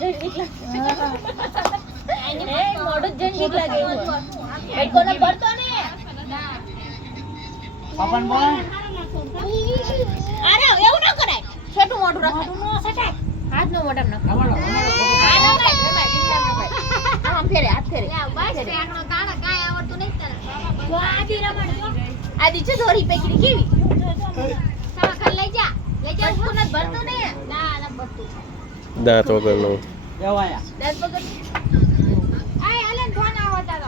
જંજીક લાગે એ મોઢું જંજીક લાગે એ કોને ભરતો ને પપન બોલ અરે એવું ના કરાય છોટું મોઢું રાખો નો સટાય હાથ નો મોઢા ન અમારો આમ ફેરે હાથ ફેરે બસ એકનો તાણા કાય આવડતું નહીં તને તો આદી રમણ જો આદી છે દોરી પેકડી કેવી સવા ખાલી લઈ જા તું ન ભરતો ને ના ના ભરતું દાંત વગરનો દેવાયા દાંત વગર આય હાલે ફોન આવતા તો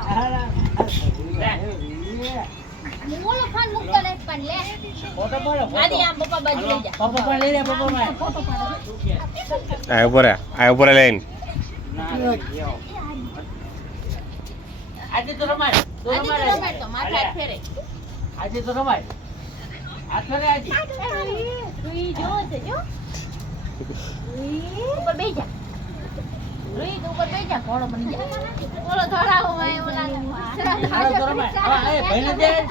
મોલો ફોન મૂકતો નહીં પણ લે ફોટો પાડો આદી આમ પપ્પા બાજુ લઈ જા પપ્પા પણ લઈ લે પપ્પા ભાઈ ફોટો પાડો આ ઉપર લઈને ના યો આજે તો રમાય આદી તો રમાડ તો માથા હાથ ફેરે આજે તો રમાય હાથ ફેરે આજે રૂઈ જો છે જો રૂઈ ઉપર બેહી જા રૂઈ તો ઉપર બેહી જા ઘોડો બની જા બોલો ધરાવો ભાઈ ઓલા આરો તો રમાય હા એ ભાઈને દે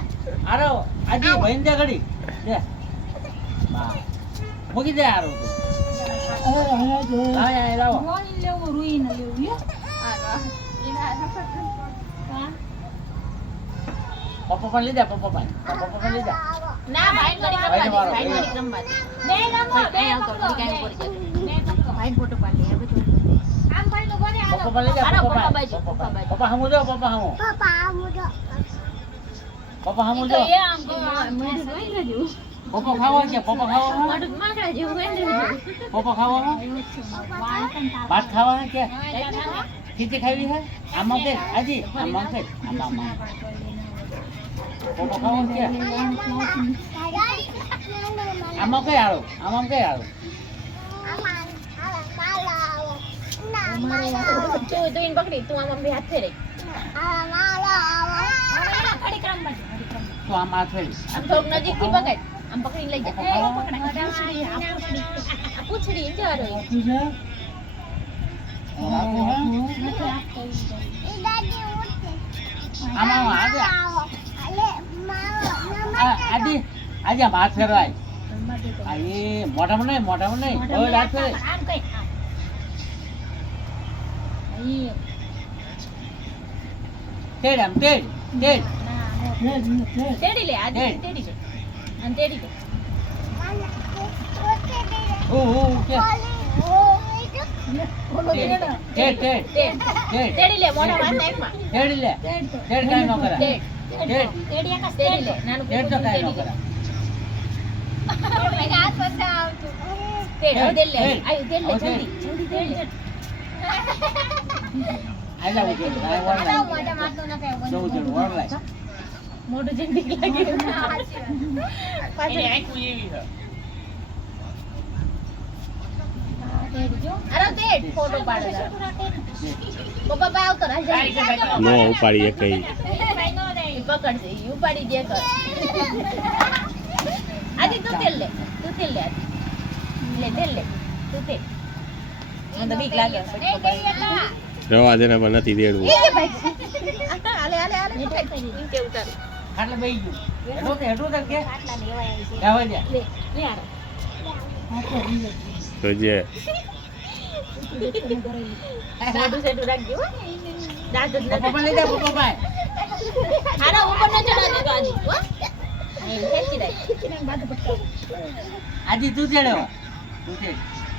આરો આજે ભાઈને દે ઘડી દે બા મૂકી દે આરો હા યા લાવો મોની લેવું રૂઈ ન લેવું યો પપ્પા પણ લઈ જા પપ્પા પણ લઈ જા ના ભાઈ ઘડી રમવા દે ભાઈ ઘડી રમવા દે બે રમો બે આવતો ઘડી કાઈ ઉપર જતો ભાઈ ફોટો પાડી લે બધું આમ ભાઈ લોકો ને પપ્પા પણ લઈ જા આરો પપ્પા પપ્પા બાજુ પપ્પા બાજુ પપ્પા હમુ જો પપ્પા હમુ પપ્પા હમુ જો એ આમ મોઢું જોઈ લેજો પપ્પા ખાવા છે પપ્પા ખાવા મોઢું માગડા જેવું વેંદરું પપ્પા ખાવા ભાત ખાવા કે ખીચડી ખાવી છે આમાં કે આજી આમાં કે આમાં પપ્પા ખાવા કે આમાં કે આરો તું ઇન પકડી તું આમ બે હાથ ફેરે ઘડી ક્રમ બાજુ તો આમ આ થઈ આમ થોડુંક નજીકથી પકડ આમ પકડીને લઈ જા પૂછડી જરો તું છે આમાં આજે આજે ભાત ફેરવાય આ એ મોઢામાં નહીં ઓય હાથ ફેરે આમ કઈ અહીં તેડ આમ તેડ તેડી લે આજે તેડી લે અને તેડી લે ઓ કે તેડ તેડી લે મોઢા માં નાખમાં તેડ લે તેડ કાઈ ન કરે તેડી આકાશ તેડી લે નાનું તેડ તો કાઈ ન કરે મેં હાથ પકડા આવતું તેડ લે આયુ તેડ લે જલ્દી તેડ લે આઈ જાવ કે આઈ વળ આવો મોઢા મારતો ન કાય જવું જવું વળ લાય મોઢું જંડીક લાગે પાછળ આંખું એવી છે અરે તેડ ફોટો પાડે પપ્પા ભાઈ આવતો રાજ નો ઉપાડી એક કઈ પકડજે ઈ ઉપાડી દે કર આજી તું તેલ લે આજી તેલ લે તું તેલ મને તો બીક લાગે રવા દેના પણ નથી દેડવું એ ભાઈ હાલે નીચે ઉતાર ખાટલે બેહી ગયું હેઠો કે ખાટલા લેવાય છે જાવા દે લે યાર તો જે મોઢું સેટું રાખજો દાંત જ પપ્પા નથી પણ લઈ જા પપ્પા ભાઈ હારા ઉપર ન ચડાવજો તો આજી હો એ ખેંચી રાખ આજી તું તેડો તું તેડ